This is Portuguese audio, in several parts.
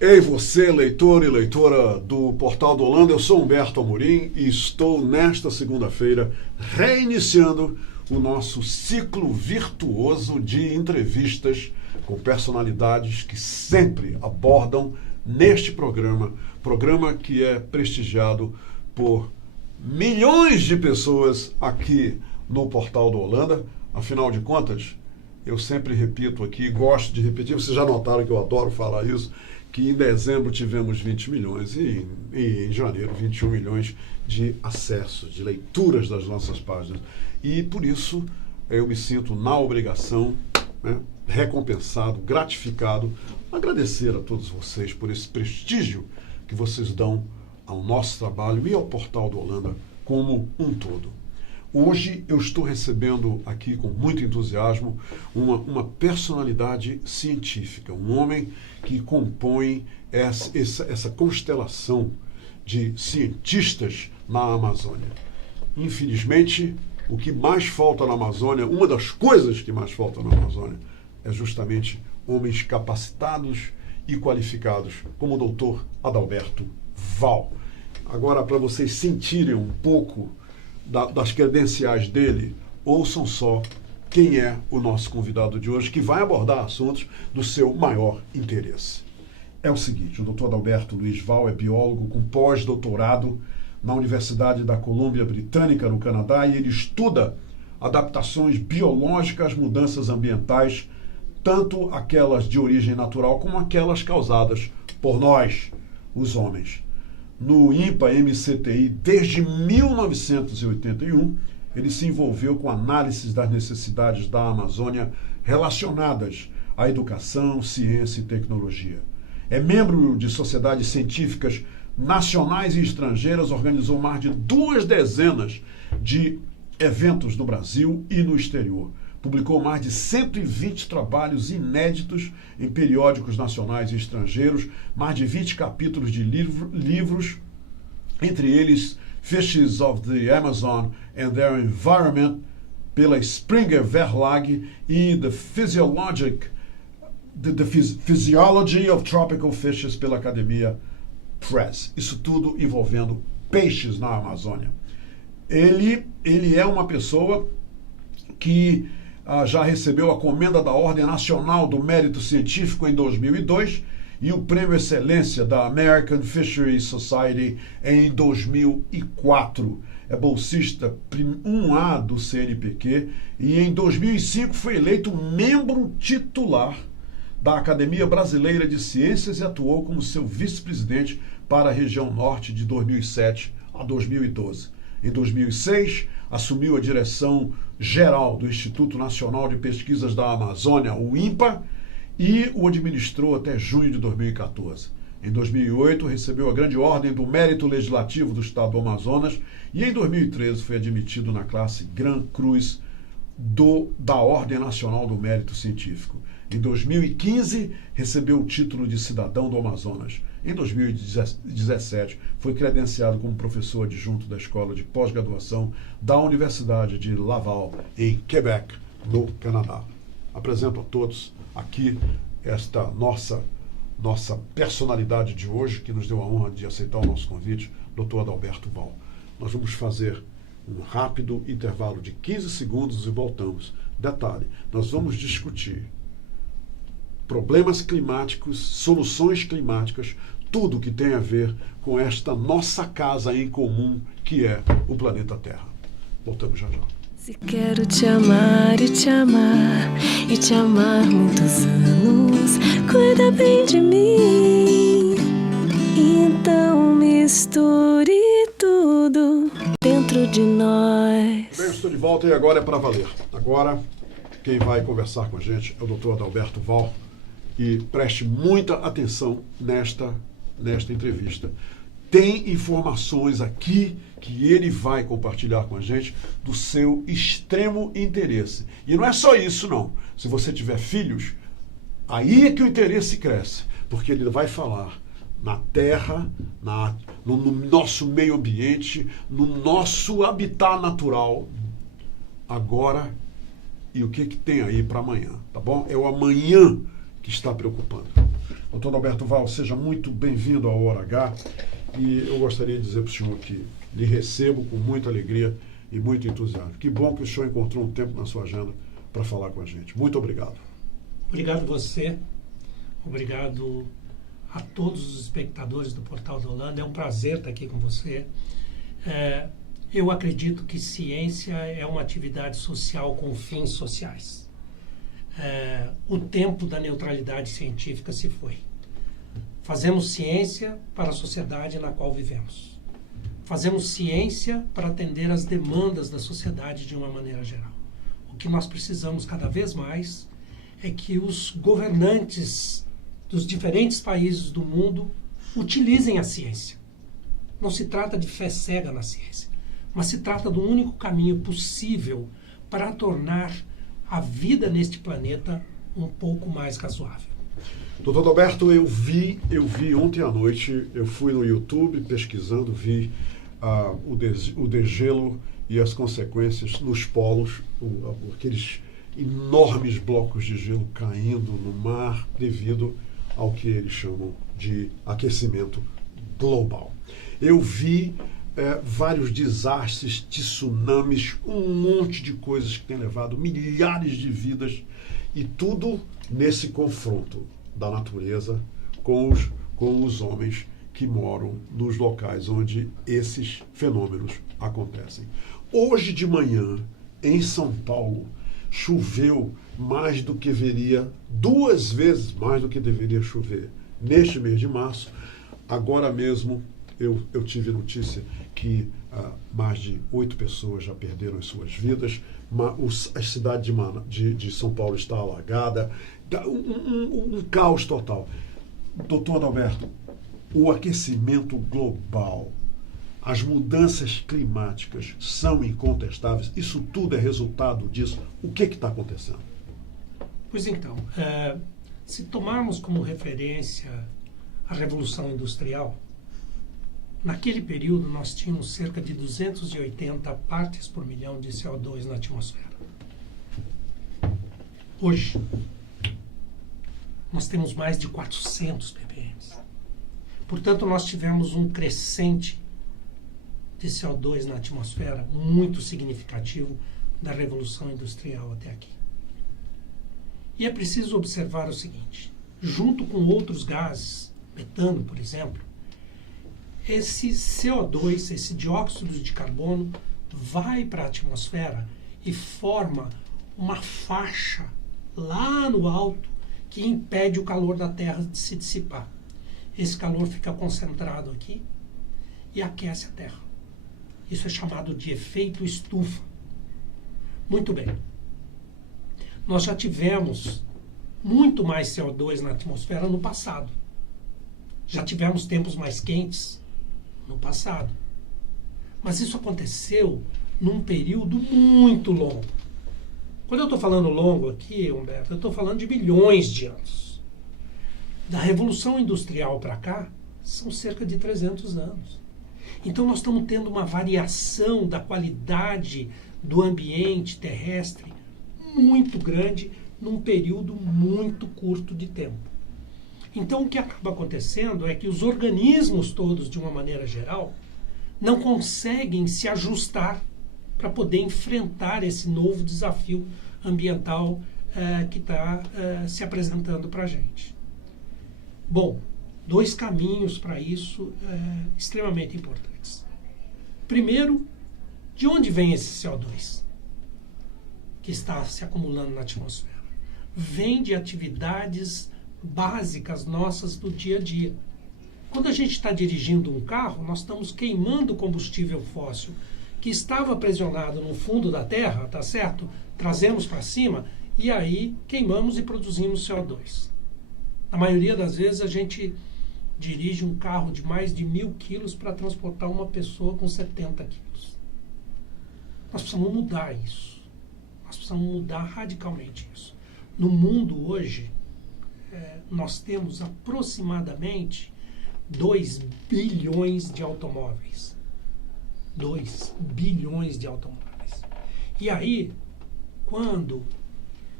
Ei você, leitor e leitora do Portal do Holanda, eu sou Humberto Amorim e estou nesta segunda-feira reiniciando o nosso ciclo virtuoso de entrevistas com personalidades que sempre abordam neste programa que é prestigiado por milhões de pessoas aqui no Portal do Holanda. Afinal de contas, eu sempre repito aqui, gosto de repetir, vocês já notaram que eu adoro falar isso, que em dezembro tivemos 20 milhões e em janeiro 21 milhões de acessos, de leituras das nossas páginas. E por isso eu me sinto na obrigação, recompensado, gratificado, agradecer a todos vocês por esse prestígio que vocês dão ao nosso trabalho e ao Portal do Holanda como um todo. Hoje eu estou recebendo aqui com muito entusiasmo uma personalidade científica, um homem que compõe essa constelação de cientistas na Amazônia. Infelizmente, o que mais falta na Amazônia, uma das coisas que mais falta na Amazônia, é justamente homens capacitados e qualificados, como o doutor Adalberto Val. Agora, para vocês sentirem um pouco das credenciais dele, ouçam só quem é o nosso convidado de hoje, que vai abordar assuntos do seu maior interesse. É o seguinte, o Dr. Adalberto Luiz Val é biólogo com pós-doutorado na Universidade da Colômbia Britânica, no Canadá, e ele estuda adaptações biológicas às mudanças ambientais, tanto aquelas de origem natural como aquelas causadas por nós, os homens. No INPA-MCTI, desde 1981, ele se envolveu com análises das necessidades da Amazônia relacionadas à educação, ciência e tecnologia. É membro de sociedades científicas nacionais e estrangeiras, organizou mais de 2 dezenas de eventos no Brasil e no exterior. Publicou mais de 120 trabalhos inéditos em periódicos nacionais e estrangeiros, mais de 20 capítulos de livros, entre eles Fishes of the Amazon and Their Environment, pela Springer Verlag, e The Physiology of Tropical Fishes, pela Academia Press. Isso tudo envolvendo peixes na Amazônia. Ele é uma pessoa que já recebeu a Comenda da Ordem Nacional do Mérito Científico em 2002 e o Prêmio Excelência da American Fisheries Society em 2004. É bolsista 1A do CNPq e em 2005 foi eleito membro titular da Academia Brasileira de Ciências e atuou como seu vice-presidente para a região norte de 2007 a 2012. Em 2006, assumiu a direção geral do Instituto Nacional de Pesquisas da Amazônia, o INPA, e o administrou até junho de 2014. Em 2008, recebeu a Grande Ordem do Mérito Legislativo do Estado do Amazonas e em 2013 foi admitido na classe Gran Cruz da Ordem Nacional do Mérito Científico. Em 2015, recebeu o título de cidadão do Amazonas. Em 2017, foi credenciado como professor adjunto da Escola de Pós-Graduação da Universidade de Laval, em Quebec, no Canadá. Apresento a todos aqui esta nossa personalidade de hoje, que nos deu a honra de aceitar o nosso convite, Dr. Adalberto Val. Nós vamos fazer um rápido intervalo de 15 segundos e voltamos. Detalhe, nós vamos discutir problemas climáticos, soluções climáticas, tudo que tem a ver com esta nossa casa em comum, que é o planeta Terra. Voltamos já já. Se quero te amar e te amar, e te amar muitos anos, cuida bem de mim. Então misture tudo dentro de nós. Bem, eu estou de volta e agora é para valer. Agora, quem vai conversar com a gente é o Dr. Adalberto Val. E preste muita atenção nesta entrevista. Tem informações aqui que ele vai compartilhar com a gente do seu extremo interesse. E não é só isso, não. Se você tiver filhos, aí é que o interesse cresce. Porque ele vai falar na terra, no nosso meio ambiente, no nosso habitat natural, agora e o que tem aí para amanhã, tá bom? É o amanhã que está preocupando. Doutor Alberto Val, seja muito bem-vindo ao Hora H. E eu gostaria de dizer para o senhor que lhe recebo com muita alegria e muito entusiasmo. Que bom que o senhor encontrou um tempo na sua agenda para falar com a gente. Muito obrigado. Obrigado você. Obrigado a todos os espectadores do Portal da Holanda. É um prazer estar aqui com você. Eu acredito que ciência é uma atividade social com fins sociais. O tempo da neutralidade científica se foi. Fazemos ciência para a sociedade na qual vivemos. Fazemos ciência para atender às demandas da sociedade de uma maneira geral. O que nós precisamos cada vez mais é que os governantes dos diferentes países do mundo utilizem a ciência. Não se trata de fé cega na ciência, mas se trata do único caminho possível para tornar a vida neste planeta um pouco mais razoável. Doutor Alberto, eu vi ontem à noite, eu fui no YouTube pesquisando, vi o degelo e as consequências nos polos, aqueles enormes blocos de gelo caindo no mar devido ao que eles chamam de aquecimento global. Eu vi vários desastres, tsunamis, um monte de coisas que têm levado milhares de vidas, e tudo nesse confronto da natureza com os homens que moram nos locais onde esses fenômenos acontecem. Hoje de manhã, em São Paulo, choveu mais do que deveria, 2 vezes mais do que deveria chover neste mês de março. Agora mesmo eu tive notícia que mais de 8 pessoas já perderam as suas vidas, a cidade de São Paulo está alagada, um caos total. Doutor Adalberto, o aquecimento global, as mudanças climáticas são incontestáveis, isso tudo é resultado disso. O que está acontecendo? Pois então, se tomarmos como referência a Revolução Industrial, naquele período nós tínhamos cerca de 280 partes por milhão de CO2 na atmosfera. Hoje, nós temos mais de 400 ppm. Portanto, nós tivemos um crescente de CO2 na atmosfera muito significativo da Revolução Industrial até aqui. E é preciso observar o seguinte: junto com outros gases, metano, por exemplo, esse CO2, esse dióxido de carbono, vai para a atmosfera e forma uma faixa lá no alto que impede o calor da Terra de se dissipar. Esse calor fica concentrado aqui e aquece a Terra. Isso é chamado de efeito estufa. Muito bem. Nós já tivemos muito mais CO2 na atmosfera no passado. Já tivemos tempos mais quentes no passado. Mas isso aconteceu num período muito longo. Quando eu estou falando longo aqui, Humberto, eu estou falando de milhões de anos. Da Revolução Industrial para cá, são cerca de 300 anos. Então nós estamos tendo uma variação da qualidade do ambiente terrestre muito grande num período muito curto de tempo. Então o que acaba acontecendo é que os organismos todos, de uma maneira geral, não conseguem se ajustar para poder enfrentar esse novo desafio ambiental que está se apresentando para a gente. Bom, 2 caminhos para isso extremamente importantes. Primeiro, de onde vem esse CO2 que está se acumulando na atmosfera? Vem de atividades básicas nossas do dia a dia. Quando a gente está dirigindo um carro, nós estamos queimando combustível fóssil que estava aprisionado no fundo da Terra, tá certo? Trazemos para cima e aí queimamos e produzimos CO2. Na maioria das vezes a gente dirige um carro de mais de 1.000 quilos para transportar uma pessoa com 70 quilos. Nós precisamos mudar isso. Nós precisamos mudar radicalmente isso. No mundo hoje, nós temos aproximadamente 2 bilhões de automóveis. 2 bilhões de automóveis. E aí, quando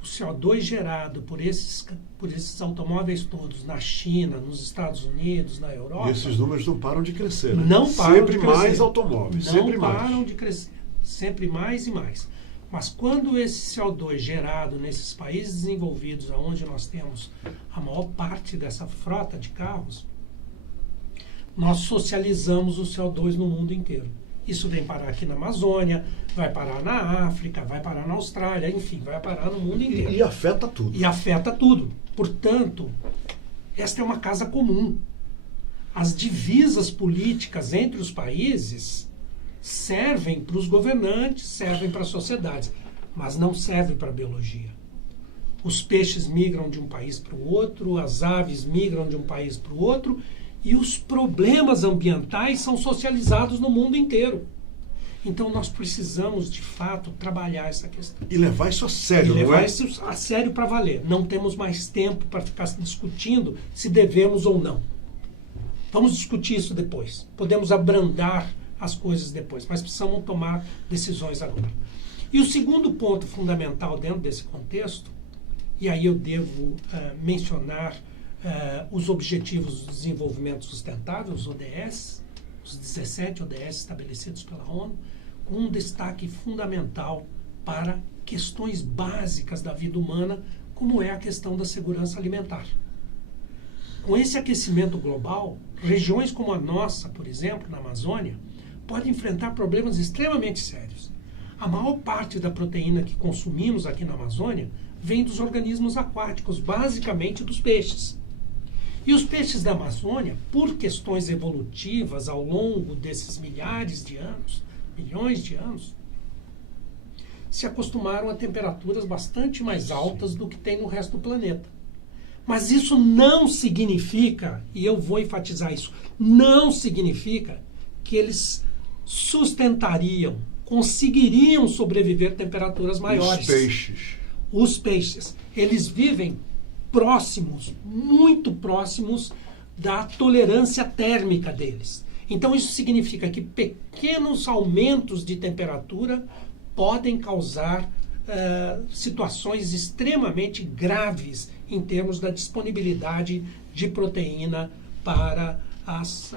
o CO2 gerado por esses automóveis todos na China, nos Estados Unidos, na Europa... E esses números não param de crescer, né? Não param sempre de crescer. Mais automóveis, não sempre param mais. de crescer, sempre mais e mais. Mas quando esse CO2 gerado nesses países desenvolvidos, onde nós temos a maior parte dessa frota de carros, nós socializamos o CO2 no mundo inteiro. Isso vem parar aqui na Amazônia, vai parar na África, vai parar na Austrália, enfim, vai parar no mundo inteiro. E afeta tudo. E afeta tudo. Portanto, esta é uma casa comum. As divisas políticas entre os países servem para os governantes, servem para as sociedades, mas não servem para a biologia. Os peixes migram de um país para o outro, as aves migram de um país para o outro, e os problemas ambientais são socializados no mundo inteiro. Então nós precisamos, de fato, trabalhar essa questão. E levar isso a sério, E não levar é? isso a sério para valer. Não temos mais tempo para ficar discutindo se devemos ou não. Vamos discutir isso depois. Podemos abrandar as coisas depois, mas precisamos tomar decisões agora. E o segundo ponto fundamental dentro desse contexto, e aí eu devo mencionar os Objetivos de Desenvolvimento Sustentável, os ODS, os 17 ODS estabelecidos pela ONU, com um destaque fundamental para questões básicas da vida humana, como é a questão da segurança alimentar. Com esse aquecimento global, regiões como a nossa, por exemplo, na Amazônia, podem enfrentar problemas extremamente sérios. A maior parte da proteína que consumimos aqui na Amazônia vem dos organismos aquáticos, basicamente dos peixes. E os peixes da Amazônia, por questões evolutivas ao longo desses milhares de anos, milhões de anos, se acostumaram a temperaturas bastante mais altas do que tem no resto do planeta. Mas isso não significa, e eu vou enfatizar isso, não significa que eles sustentariam, conseguiriam sobreviver a temperaturas maiores. Os peixes, eles vivem próximos, muito próximos da tolerância térmica deles. Então isso significa que pequenos aumentos de temperatura podem causar situações extremamente graves em termos da disponibilidade de proteína para as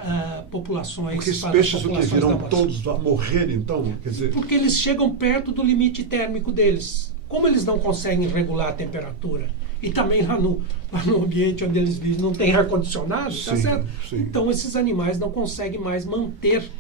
populações. Porque esses peixes virão todos a morrer, então? Quer dizer... Porque eles chegam perto do limite térmico deles. Como eles não conseguem regular a temperatura, e também lá no ambiente onde eles vivem não tem ar-condicionado, tá certo? Sim. Então esses animais não conseguem mais manter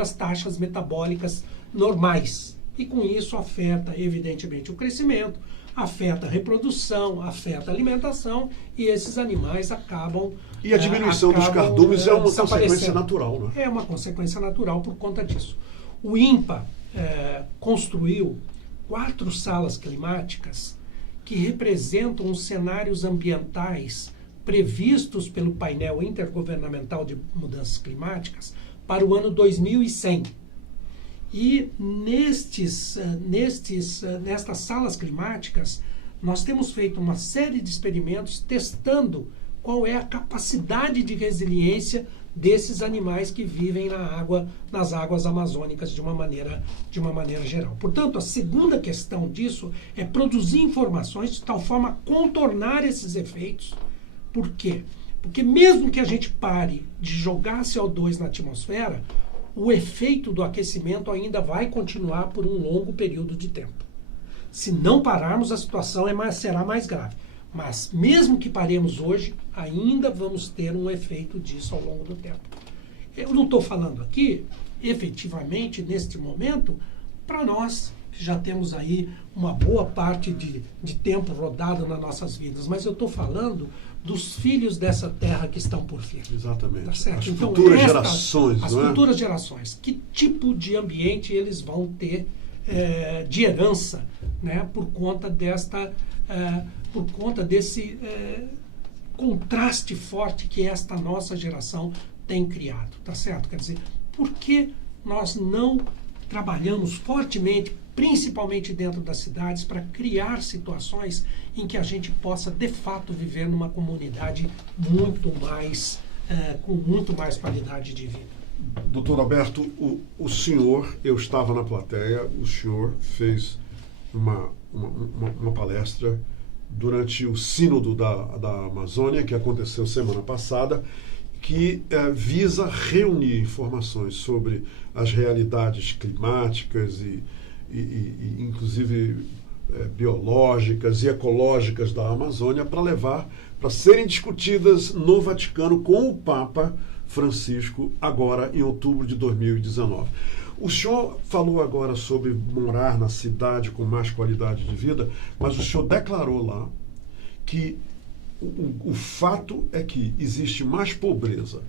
as taxas metabólicas normais. E com isso afeta, evidentemente, o crescimento, afeta a reprodução, afeta a alimentação, e esses animais acabam... E a diminuição dos cardumes é uma consequência natural, não é? É uma consequência natural por conta disso. O INPA construiu 4 salas climáticas que representam os cenários ambientais previstos pelo painel intergovernamental de mudanças climáticas para o ano 2100. E nestas salas climáticas, nós temos feito uma série de experimentos testando qual é a capacidade de resiliência desses animais que vivem nas águas amazônicas de uma maneira geral. Portanto, a segunda questão disso é produzir informações de tal forma a contornar esses efeitos. Por quê? Porque mesmo que a gente pare de jogar CO2 na atmosfera, o efeito do aquecimento ainda vai continuar por um longo período de tempo. Se não pararmos, a situação será mais grave. Mas, mesmo que paremos hoje, ainda vamos ter um efeito disso ao longo do tempo. Eu não estou falando aqui, efetivamente, neste momento, para nós, que já temos aí uma boa parte de tempo rodado nas nossas vidas, mas eu estou falando dos filhos dessa terra que estão por vir. Exatamente. Tá certo? As então, futuras gerações, as não é? futuras gerações. Que tipo de ambiente eles vão ter de herança, né, por conta desse contraste forte que esta nossa geração tem criado, tá certo? Quer dizer, por que nós não trabalhamos fortemente, principalmente dentro das cidades, para criar situações em que a gente possa, de fato, viver numa comunidade com muito mais qualidade de vida? Doutor Alberto, o senhor, eu estava na plateia, o senhor fez uma palestra durante o Sínodo da Amazônia, que aconteceu semana passada, que visa reunir informações sobre as realidades climáticas e inclusive biológicas e ecológicas da Amazônia para serem discutidas no Vaticano com o Papa Francisco, agora em outubro de 2019. O senhor falou agora sobre morar na cidade com mais qualidade de vida, mas o senhor declarou lá que o fato é que existe mais pobreza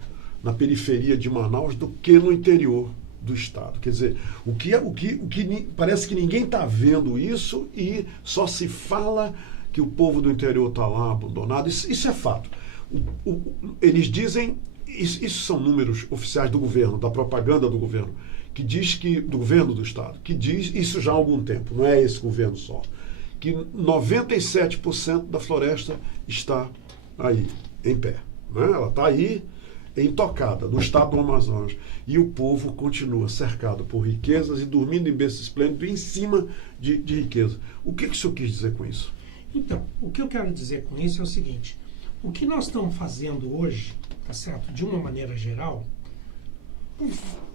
na periferia de Manaus do que no interior do estado. Quer dizer, parece que ninguém está vendo isso e só se fala que o povo do interior está lá abandonado. Isso é fato. Eles dizem, isso são números oficiais do governo, da propaganda do governo, que diz que, do governo do estado, que diz isso já há algum tempo, não é esse governo só, que 97% da floresta está aí, em pé. Né? Ela está aí, intocada, no estado do Amazonas. E o povo continua cercado por riquezas e dormindo em berço esplêndido em cima de riqueza. O que o senhor quis dizer com isso? Então, o que eu quero dizer com isso é o seguinte: o que nós estamos fazendo hoje, tá certo? De uma maneira geral,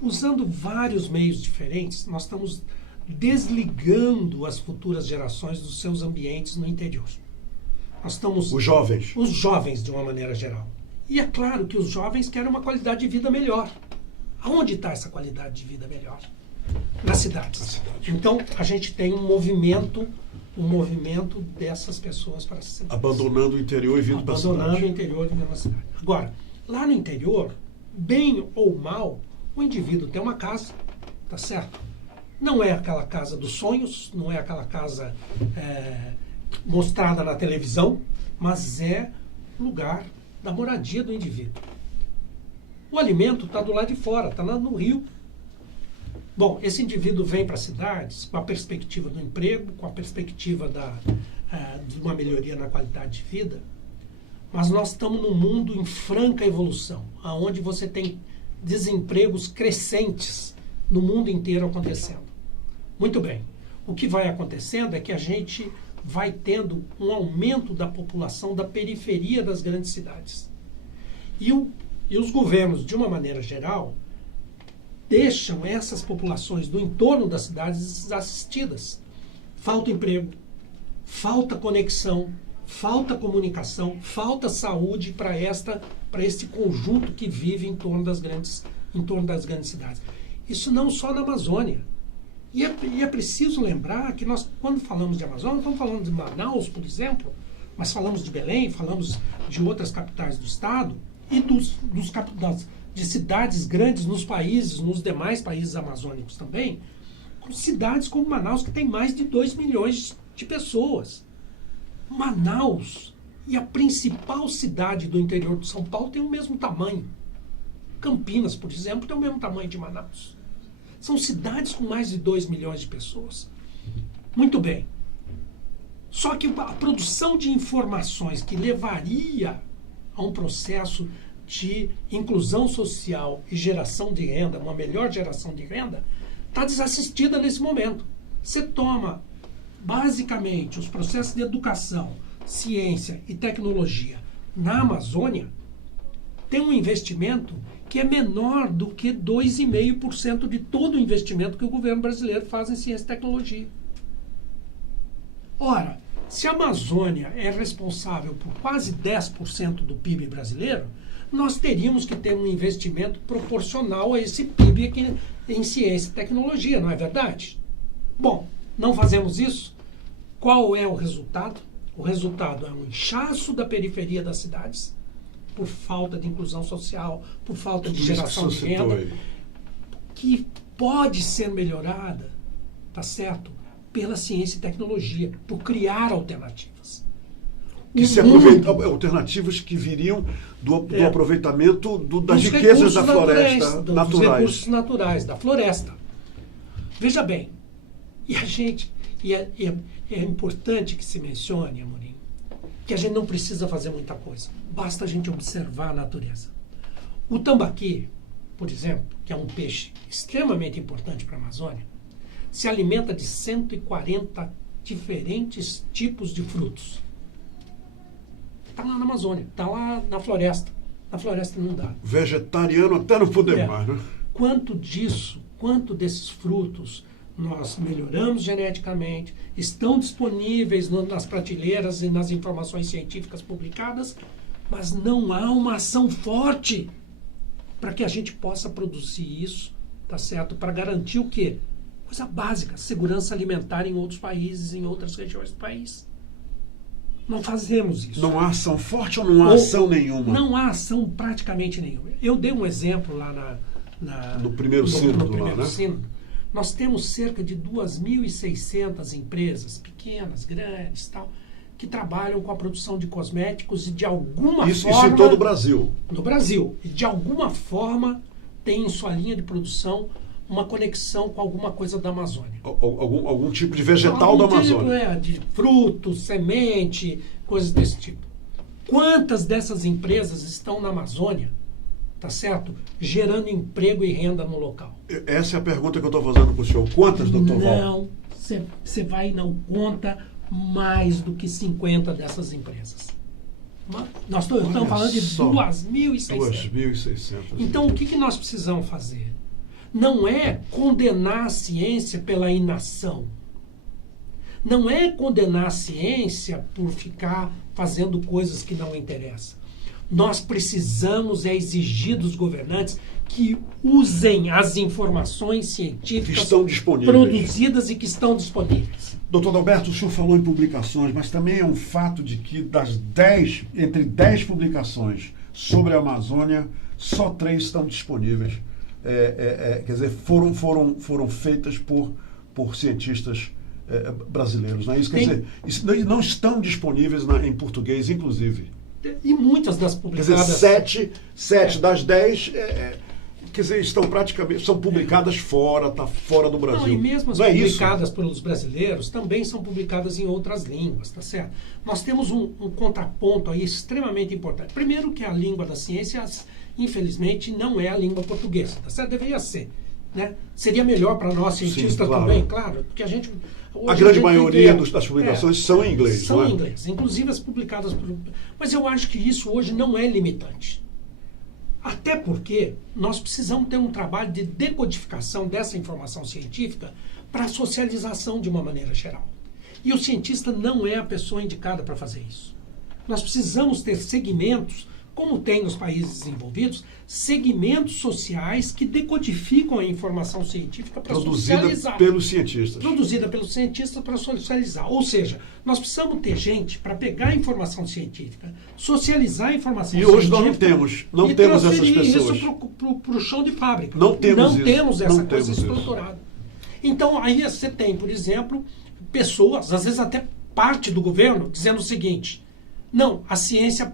usando vários meios diferentes, nós estamos desligando as futuras gerações dos seus ambientes no interior. Nós estamos... Os jovens. Os jovens, de uma maneira geral. E é claro que os jovens querem uma qualidade de vida melhor. Aonde está essa qualidade de vida melhor? Nas cidades. Então, a gente tem um movimento dessas pessoas para se abandonando o interior e vindo para a cidade. Abandonando o interior e vindo para a cidade. Agora, lá no interior, bem ou mal, o indivíduo tem uma casa, tá certo? Não é aquela casa dos sonhos, não é aquela casa mostrada na televisão, mas é lugar da moradia do indivíduo. O alimento está do lado de fora, está lá no rio. Bom, esse indivíduo vem para as cidades com a perspectiva do emprego, com a perspectiva de uma melhoria na qualidade de vida, mas nós estamos num mundo em franca evolução, onde você tem desempregos crescentes no mundo inteiro acontecendo. Muito bem. O que vai acontecendo é que a gente vai tendo um aumento da população da periferia das grandes cidades. E os governos, de uma maneira geral, deixam essas populações do entorno das cidades desassistidas. Falta emprego, falta conexão, falta comunicação, falta saúde para este conjunto que vive em torno das grandes cidades. Isso não só na Amazônia. E é preciso lembrar que nós, quando falamos de Amazônia, não estamos falando de Manaus, por exemplo, mas falamos de Belém, falamos de outras capitais do estado e de cidades grandes nos países, nos demais países amazônicos também, com cidades como Manaus, que tem mais de 2 milhões de pessoas. Manaus e a principal cidade do interior de São Paulo tem o mesmo tamanho. Campinas, por exemplo, tem o mesmo tamanho de Manaus. São cidades com mais de 2 milhões de pessoas. Muito bem. Só que a produção de informações que levaria a um processo de inclusão social e geração de renda, uma melhor geração de renda, está desassistida nesse momento. Você toma, basicamente, os processos de educação, ciência e tecnologia na Amazônia, tem um investimento que é menor do que 2,5% de todo o investimento que o governo brasileiro faz em ciência e tecnologia. Ora, se a Amazônia é responsável por quase 10% do PIB brasileiro, nós teríamos que ter um investimento proporcional a esse PIB aqui em ciência e tecnologia, não é verdade? Bom, não fazemos isso. Qual é o resultado? O resultado é um inchaço da periferia das cidades, por falta de inclusão social, por falta de geração de renda, que pode ser melhorada, tá certo? Pela ciência e tecnologia, por criar alternativas. Alternativas que viriam do aproveitamento das riquezas da floresta naturais. Dos recursos naturais, da floresta. Veja bem, é importante que se mencione, Amorim, que a gente não precisa fazer muita coisa. Basta a gente observar a natureza. O tambaqui, por exemplo, que é um peixe extremamente importante para a Amazônia, se alimenta de 140 diferentes tipos de frutos. Está lá na Amazônia, está lá na floresta inundada. Vegetariano até não poder mais, né? Quanto desses frutos nós melhoramos geneticamente, estão disponíveis nas prateleiras e nas informações científicas publicadas, mas não há uma ação forte para que a gente possa produzir isso, tá certo? Para garantir o quê? Coisa básica, segurança alimentar em outros países, em outras regiões do país. Não fazemos isso. Não há ação forte ou não há ação nenhuma? Não há ação praticamente nenhuma. Eu dei um exemplo lá no primeiro sínodo. Nós temos cerca de 2.600 empresas, pequenas, grandes, tal, que trabalham com a produção de cosméticos e de alguma forma... Isso em todo o Brasil? No Brasil. E de alguma forma tem em sua linha de produção uma conexão com alguma coisa da Amazônia. Algum tipo de vegetal da Amazônia. De fruto, semente, coisas desse tipo. Quantas dessas empresas estão na Amazônia, tá certo? Gerando emprego e renda no local? Essa é a pergunta que eu estou fazendo para o senhor. Quantas, doutor Val? Não, você vai e não conta mais do que 50 dessas empresas. Nós estamos falando de 2.600. 2.600. Então, o que nós precisamos fazer? Não é condenar a ciência pela inação. Não é condenar a ciência por ficar fazendo coisas que não interessam. Nós precisamos exigir dos governantes que usem as informações científicas que estão disponíveis, produzidas e que estão disponíveis. Doutor Adalberto, o senhor falou em publicações, mas também é um fato de que entre 10 publicações sobre a Amazônia, só 3 estão disponíveis. Quer dizer, foram feitas por cientistas brasileiros. Não é isso? Quer dizer, não estão disponíveis em português, inclusive. E muitas das publicadas... Quer dizer, 7 das 10 quer dizer, são publicadas está fora do Brasil. Não, e mesmo as publicadas pelos brasileiros também são publicadas em outras línguas, tá certo? Nós temos um contraponto aí extremamente importante. Primeiro que a língua das ciências, infelizmente, não é a língua portuguesa, tá certo? Deveria ser, né? Seria melhor para nós cientistas também, claro, porque a grande maioria das publicações são em inglês, são em inglês, inclusive as publicadas por... Mas eu acho que isso hoje não é limitante. Até porque nós precisamos ter um trabalho de decodificação dessa informação científica para a socialização de uma maneira geral. E o cientista não é a pessoa indicada para fazer isso. Nós precisamos ter segmentos, como tem nos países desenvolvidos, segmentos sociais que decodificam a informação científica para socializar. Produzida pelos cientistas para socializar. Ou seja, nós precisamos ter gente para pegar a informação científica, socializar a informação científica. E hoje nós não temos essas pessoas. Isso para o chão de fábrica. Não temos essa coisa estruturada. Então, aí você tem, por exemplo, pessoas, às vezes até parte do governo, dizendo o seguinte: não, a ciência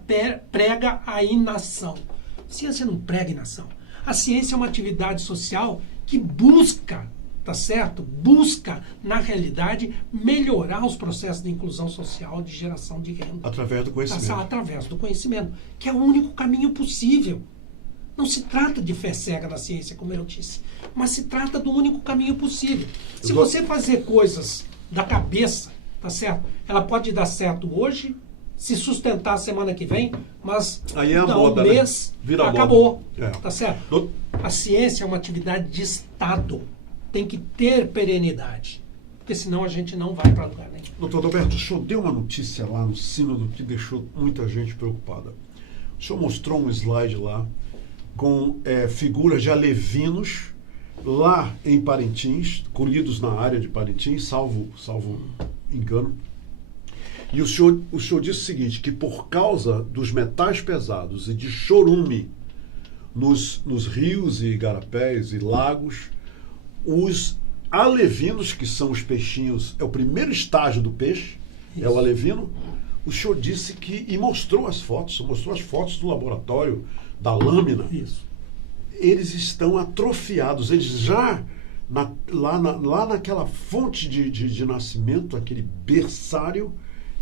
prega a inação. A ciência não prega inação. A ciência é uma atividade social que busca, tá certo? Busca, na realidade, melhorar os processos de inclusão social, de geração de renda. Através do conhecimento. Através do conhecimento, que é o único caminho possível. Não se trata de fé cega na ciência, como eu disse, mas se trata do único caminho possível. Se você fazer coisas da cabeça, tá certo? Ela pode dar certo hoje, se sustentar a semana que vem, mas aí é a moda, mês, né? Vira acabou. Moda. Tá certo? A ciência é uma atividade de Estado. Tem que ter perenidade. Porque senão a gente não vai para lugar nenhum. Doutor Adalberto, o senhor deu uma notícia lá no sínodo que deixou muita gente preocupada. O senhor mostrou um slide lá com figuras de alevinos lá em Parintins, colhidos na área de Parintins, salvo engano. E o senhor disse o seguinte, que por causa dos metais pesados e de chorume nos rios e igarapés e lagos, os alevinos, que são os peixinhos, é o primeiro estágio do peixe, isso. É o alevino. O senhor disse que, mostrou as fotos do laboratório, da lâmina. Isso. Eles estão atrofiados, eles já... lá naquela fonte de nascimento, aquele berçário,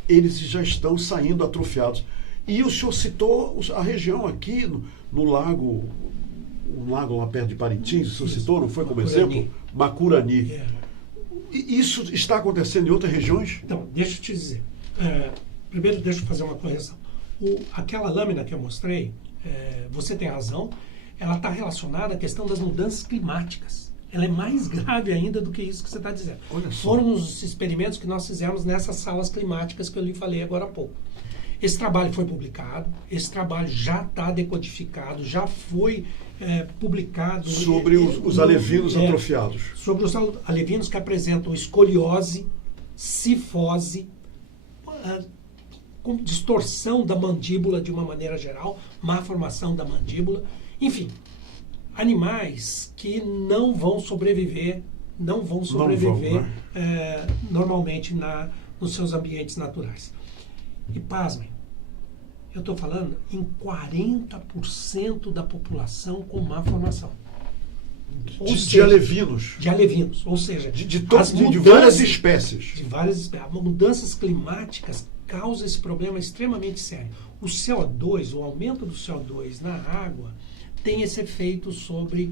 eles já estão saindo atrofiados. E o senhor citou a região aqui, no lago, um lago lá perto de Parintins, o senhor citou, não foi como exemplo? Macurani. E isso está acontecendo em outras regiões? Então, deixa eu te dizer. Primeiro, deixa eu fazer uma correção. Aquela lâmina que eu mostrei, você tem razão, ela está relacionada à questão das mudanças climáticas. Ela é mais grave ainda do que isso que você está dizendo. Olha só. Foram os experimentos que nós fizemos nessas salas climáticas que eu lhe falei agora há pouco. Esse trabalho foi publicado, esse trabalho já está decodificado, já foi publicado. Sobre os alevinos atrofiados. Sobre os alevinos que apresentam escoliose, cifose, com distorção da mandíbula de uma maneira geral, má formação da mandíbula, enfim, animais que não vão sobreviver normalmente nos seus ambientes naturais. E pasmem, eu estou falando em 40% da população com má formação. De alevinos. De alevinos, ou seja, de várias espécies. De várias espécies. Mudanças climáticas causam esse problema extremamente sério. O CO2, o aumento do CO2 na água, tem esse efeito sobre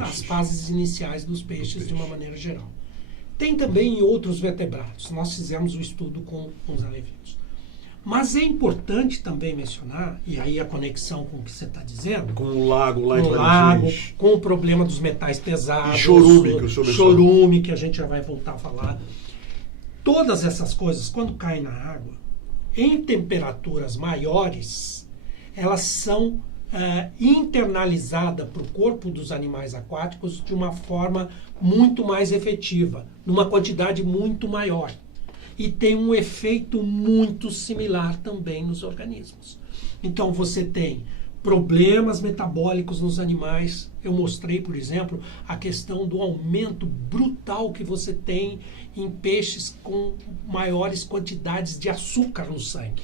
as fases iniciais dos peixes de uma maneira geral. Tem também em outros vertebrados. Nós fizemos o estudo com os alevinos. Mas é importante também mencionar, e aí a conexão com o que você está dizendo, com o lago lá em Parintins, com o problema dos metais pesados, e chorume, que a gente já vai voltar a falar. Todas essas coisas, quando caem na água, em temperaturas maiores, elas são internalizadas para o corpo dos animais aquáticos de uma forma muito mais efetiva, numa quantidade muito maior. E tem um efeito muito similar também nos organismos. Então você tem problemas metabólicos nos animais. Eu mostrei, por exemplo, a questão do aumento brutal que você tem em peixes com maiores quantidades de açúcar no sangue.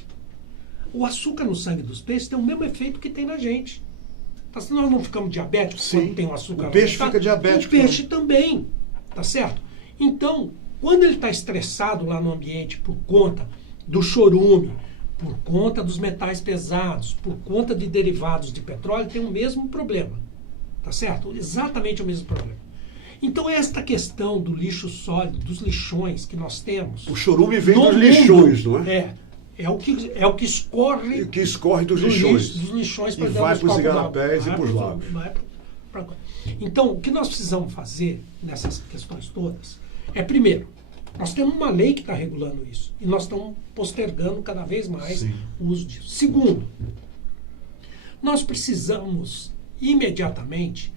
O açúcar no sangue dos peixes tem o mesmo efeito que tem na gente. Tá, se nós não ficamos diabéticos quando tem o açúcar, o peixe fica diabético. O peixe também, tá certo? Então, quando ele está estressado lá no ambiente por conta do chorume, por conta dos metais pesados, por conta de derivados de petróleo, tem o mesmo problema. Tá certo? Exatamente o mesmo problema. Então, esta questão do lixo sólido, dos lixões que nós temos... O chorume vem dos lixões, não é? É o que escorre... O que escorre dos lixões. Dos lixões para e vai para os igarapés e para os lagos. Então, o que nós precisamos fazer nessas questões todas é, primeiro, nós temos uma lei que está regulando isso. E nós estamos postergando cada vez mais o uso disso. Segundo, nós precisamos imediatamente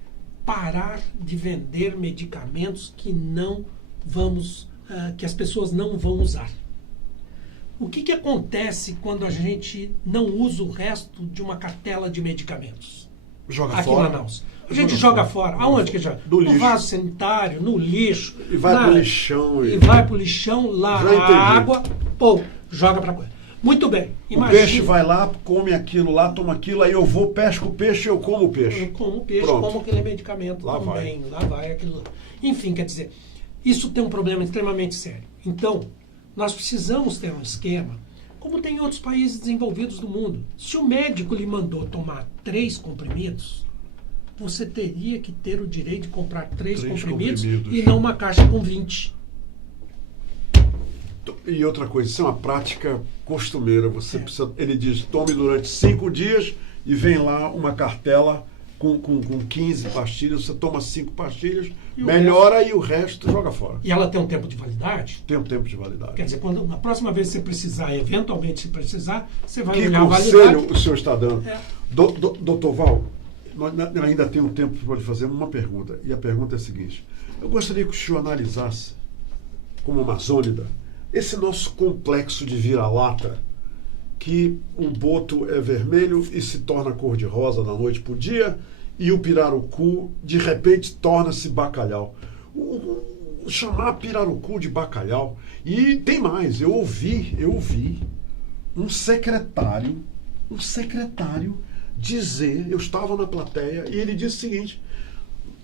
parar de vender medicamentos que que as pessoas não vão usar. O que acontece quando a gente não usa o resto de uma cartela de medicamentos? Joga aqui fora. Em Manaus. A gente joga fora. Aonde que joga? No lixo. vaso sanitário, no lixo. E vai para o lixão. E vai para o lixão, lá a água, joga para coisa. Muito bem. O peixe vai lá, come aquilo lá, toma aquilo, aí eu vou, pesco o peixe, eu como o peixe. Eu como o peixe, Pronto. como aquele medicamento lá também. Lá vai aquilo. Enfim, quer dizer, isso tem um problema extremamente sério. Então, nós precisamos ter um esquema, como tem em outros países desenvolvidos do mundo. Se o médico lhe mandou tomar 3 comprimidos, você teria que ter o direito de comprar 3 comprimidos e não uma caixa com 20. E outra coisa, isso é uma prática costumeira. Você precisa, ele diz, tome durante 5 dias e vem lá uma cartela com 15 pastilhas, você toma 5 pastilhas, melhora e o resto joga fora. E ela tem um tempo de validade? Tem um tempo de validade. Quer dizer, quando na próxima vez que você precisar, eventualmente se precisar, você vai que olhar a validade. Que conselho o senhor está dando? Doutor Val, nós ainda temos tempo para lhe fazer uma pergunta. E a pergunta é a seguinte. Eu gostaria que o senhor analisasse, como amazônida, esse nosso complexo de vira-lata, que o boto é vermelho e se torna cor-de-rosa da noite para o dia, e o pirarucu, de repente, torna-se bacalhau. Chamar pirarucu de bacalhau. E tem mais, eu ouvi um secretário dizer, eu estava na plateia, e ele disse o seguinte: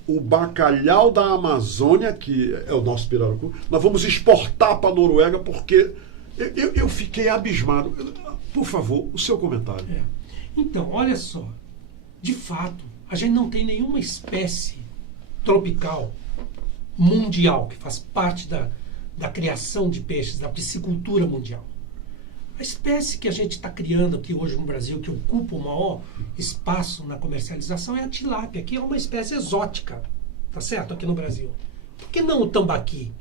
o bacalhau da Amazônia, que é o nosso pirarucu, nós vamos exportar para a Noruega, porque eu fiquei abismado. Por favor, o seu comentário. Então, olha só, de fato, a gente não tem nenhuma espécie tropical mundial que faz parte da criação de peixes, da piscicultura mundial. A espécie que a gente está criando aqui hoje no Brasil, que ocupa o maior espaço na comercialização, é a tilápia, que é uma espécie exótica, tá certo? Aqui no Brasil. Por que não o tambaqui?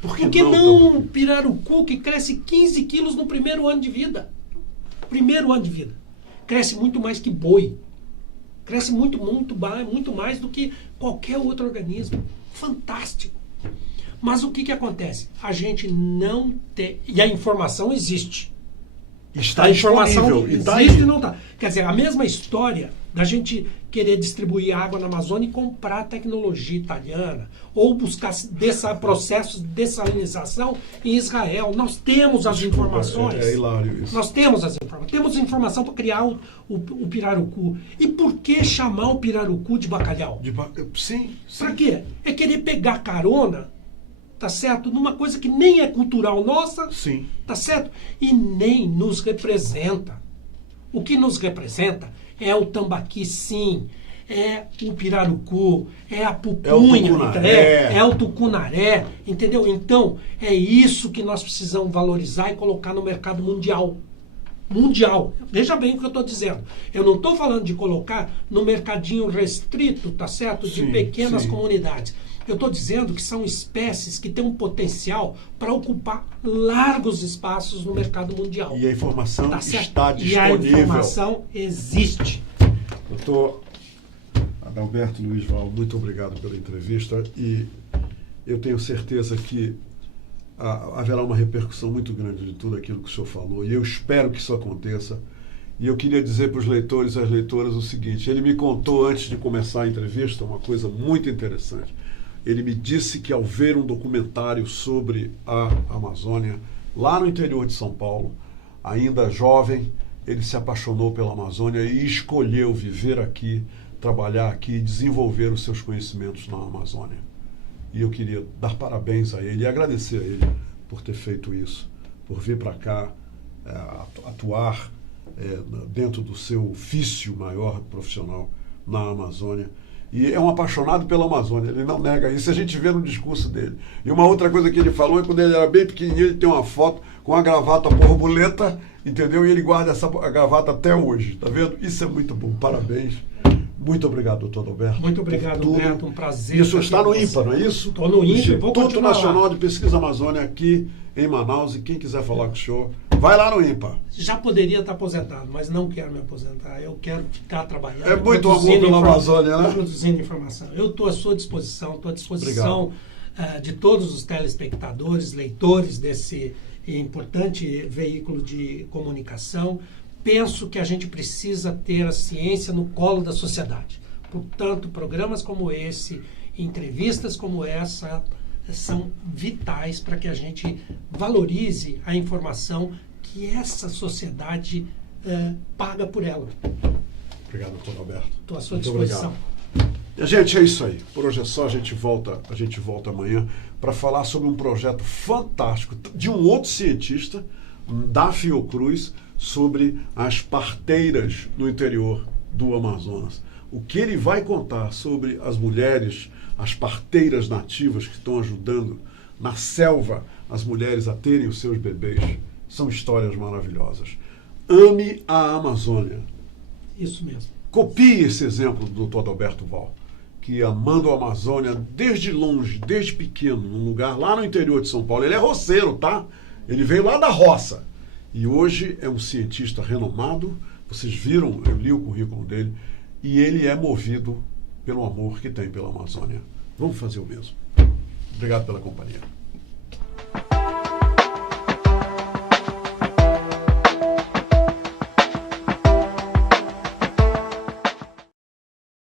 Por que não o pirarucu, que cresce 15 quilos no primeiro ano de vida? Primeiro ano de vida. Cresce muito mais que boi. Cresce muito mais do que qualquer outro organismo. Fantástico. Mas o que acontece? A gente não tem... E a informação existe. Está a informação disponível. existe e não está. Quer dizer, a mesma história da gente querer distribuir água na Amazônia e comprar tecnologia italiana, ou buscar processos de dessalinização em Israel. Nós temos as informações. É hilário isso. Nós temos as informações. Temos informação para criar o pirarucu. E por que chamar o pirarucu de bacalhau? Sim. Para quê? É querer pegar carona, tá certo? Numa coisa que nem é cultural nossa, Sim. tá certo? E nem nos representa. O que nos representa é o tambaqui, sim, é o pirarucu, é a pupunha, é o tucunaré, entendeu? Então, é isso que nós precisamos valorizar e colocar no mercado mundial. Mundial. Veja bem o que eu estou dizendo. Eu não estou falando de colocar no mercadinho restrito, tá certo? De pequenas comunidades. Eu estou dizendo que são espécies que têm um potencial para ocupar largos espaços no mercado mundial. E a informação está disponível. E a informação existe. Doutor Adalberto Luiz Val, muito obrigado pela entrevista e eu tenho certeza que haverá uma repercussão muito grande de tudo aquilo que o senhor falou e eu espero que isso aconteça. E eu queria dizer para os leitores e as leitoras o seguinte: ele me contou antes de começar a entrevista uma coisa muito interessante. Ele me disse que ao ver um documentário sobre a Amazônia, lá no interior de São Paulo, ainda jovem, ele se apaixonou pela Amazônia e escolheu viver aqui, trabalhar aqui e desenvolver os seus conhecimentos na Amazônia. E eu queria dar parabéns a ele e agradecer a ele por ter feito isso, por vir para cá, atuar dentro do seu ofício maior profissional na Amazônia. E é um apaixonado pela Amazônia, ele não nega isso, a gente vê no discurso dele. E uma outra coisa que ele falou é quando ele era bem pequenininho, ele tem uma foto com a gravata borboleta, entendeu? E ele guarda essa gravata até hoje, tá vendo? Isso é muito bom, parabéns. Muito obrigado, doutor Adalberto. Muito obrigado, Neto, um prazer. Isso está no INPA, não é isso? Estou no INPA, Instituto Nacional de Pesquisa Amazônia aqui em Manaus, e quem quiser falar com o senhor, vai lá no INPA. Já poderia estar aposentado, mas não quero me aposentar. Eu quero ficar trabalhando. É muito amor pela Amazônia, né? Produzindo informação. Eu estou à sua disposição, estou à disposição de todos os telespectadores, leitores desse importante veículo de comunicação. Penso que a gente precisa ter a ciência no colo da sociedade. Portanto, programas como esse, entrevistas como essa, são vitais para que a gente valorize a informação que essa sociedade paga por ela. Obrigado, doutor Alberto. Estou à sua disposição. E, gente, é isso aí. Por hoje é só, a gente volta amanhã para falar sobre um projeto fantástico de um outro cientista, da Fiocruz, sobre as parteiras no interior do Amazonas. O que ele vai contar sobre as mulheres, as parteiras nativas que estão ajudando na selva as mulheres a terem os seus bebês, são histórias maravilhosas. Ame a Amazônia. Isso mesmo. Copie esse exemplo do Dr. Adalberto Val, que amando a Amazônia desde longe, desde pequeno, num lugar lá no interior de São Paulo. Ele é roceiro, tá? Ele veio lá da roça. E hoje é um cientista renomado, vocês viram, eu li o currículo dele, e ele é movido pelo amor que tem pela Amazônia. Vamos fazer o mesmo. Obrigado pela companhia.